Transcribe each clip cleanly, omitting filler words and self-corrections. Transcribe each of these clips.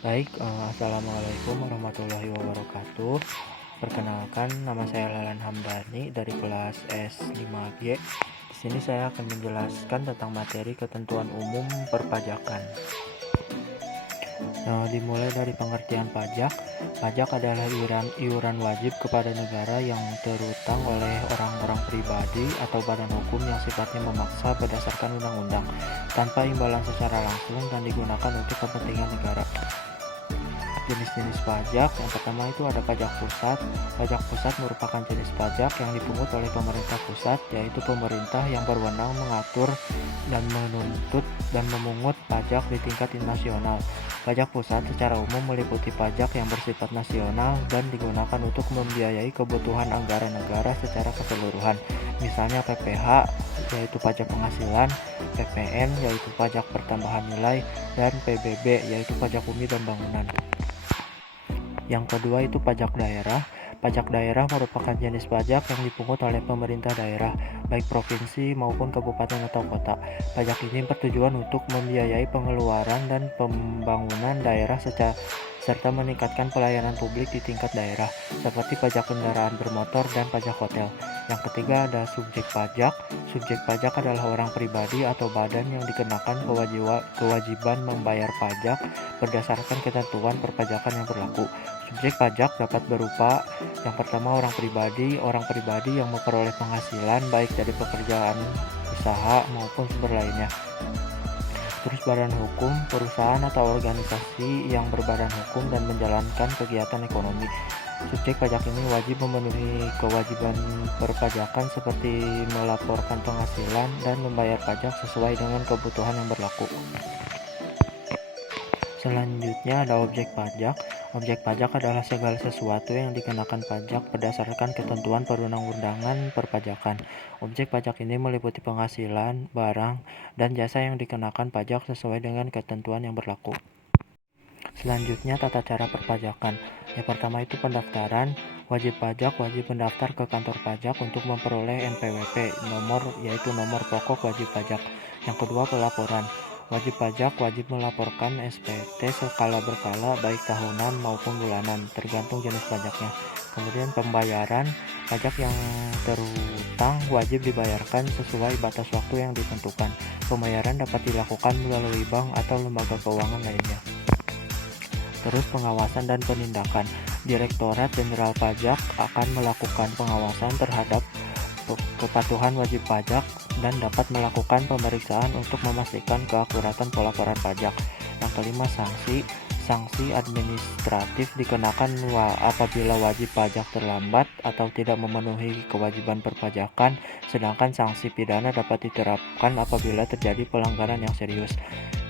Assalamualaikum warahmatullahi wabarakatuh. Perkenalkan, nama saya Lalan Hamdani dari kelas S5G. Di sini saya akan menjelaskan tentang materi ketentuan umum perpajakan. Dimulai dari pengertian pajak. Pajak adalah iuran wajib kepada negara yang terutang oleh orang-orang pribadi atau badan hukum yang sifatnya memaksa berdasarkan undang-undang, tanpa imbalan secara langsung dan digunakan untuk kepentingan negara. Jenis-jenis pajak, yang pertama itu ada pajak pusat. Pajak pusat merupakan jenis pajak yang dipungut oleh pemerintah pusat, yaitu pemerintah yang berwenang mengatur dan menuntut dan memungut pajak di tingkat nasional. Pajak pusat secara umum meliputi pajak yang bersifat nasional dan digunakan untuk membiayai kebutuhan anggaran negara secara keseluruhan. Misalnya PPh, yaitu pajak penghasilan, PPN, yaitu pajak pertambahan nilai, dan PBB, yaitu pajak bumi dan bangunan. Yang kedua itu pajak daerah. Pajak daerah merupakan jenis pajak yang dipungut oleh pemerintah daerah, baik provinsi maupun kabupaten atau kota. Pajak ini bertujuan untuk membiayai pengeluaran dan pembangunan daerah serta meningkatkan pelayanan publik di tingkat daerah, seperti pajak kendaraan bermotor dan pajak hotel. Yang ketiga ada subjek pajak. Subjek pajak adalah orang pribadi atau badan yang dikenakan kewajiban membayar pajak berdasarkan ketentuan perpajakan yang berlaku. Subjek pajak dapat berupa yang pertama orang pribadi yang memperoleh penghasilan baik dari pekerjaan usaha maupun sumber lainnya. Terus badan hukum, perusahaan atau organisasi yang berbadan hukum dan menjalankan kegiatan ekonomi. Subjek pajak ini wajib memenuhi kewajiban perpajakan seperti melaporkan penghasilan dan membayar pajak sesuai dengan kebutuhan yang berlaku. Selanjutnya ada objek pajak. Objek pajak adalah segala sesuatu yang dikenakan pajak berdasarkan ketentuan perundang-undangan perpajakan. Objek pajak ini meliputi penghasilan, barang, dan jasa yang dikenakan pajak sesuai dengan ketentuan yang berlaku. Selanjutnya tata cara perpajakan. Yang pertama itu pendaftaran. Wajib pajak wajib mendaftar ke kantor pajak untuk memperoleh NPWP, yaitu nomor pokok wajib pajak. Yang kedua pelaporan. Wajib pajak wajib melaporkan SPT skala berkala baik tahunan maupun bulanan, tergantung jenis pajaknya. Kemudian pembayaran. Pajak yang terutang wajib dibayarkan sesuai batas waktu yang ditentukan. Pembayaran dapat dilakukan melalui bank atau lembaga keuangan lainnya. Terus pengawasan dan penindakan. Direktorat Jenderal Pajak akan melakukan pengawasan terhadap kepatuhan wajib pajak dan dapat melakukan pemeriksaan untuk memastikan keakuratan pelaporan pajak. Yang kelima sanksi. Sanksi administratif dikenakan apabila wajib pajak terlambat atau tidak memenuhi kewajiban perpajakan, sedangkan sanksi pidana dapat diterapkan apabila terjadi pelanggaran yang serius.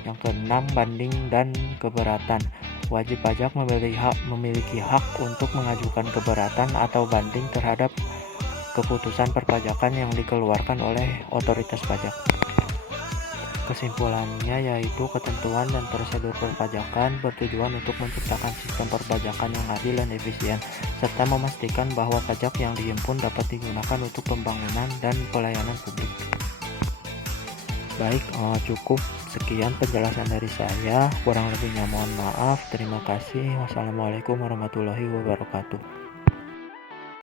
Yang keenam banding dan keberatan. Wajib pajak memiliki hak untuk mengajukan keberatan atau banding terhadap keputusan perpajakan yang dikeluarkan oleh otoritas pajak. Kesimpulannya yaitu ketentuan dan prosedur perpajakan bertujuan untuk menciptakan sistem perpajakan yang adil dan efisien, serta memastikan bahwa pajak yang dihimpun dapat digunakan untuk pembangunan dan pelayanan publik. Baik, cukup sekian penjelasan dari saya. Kurang lebihnya mohon maaf. Terima kasih. Wassalamualaikum warahmatullahi wabarakatuh.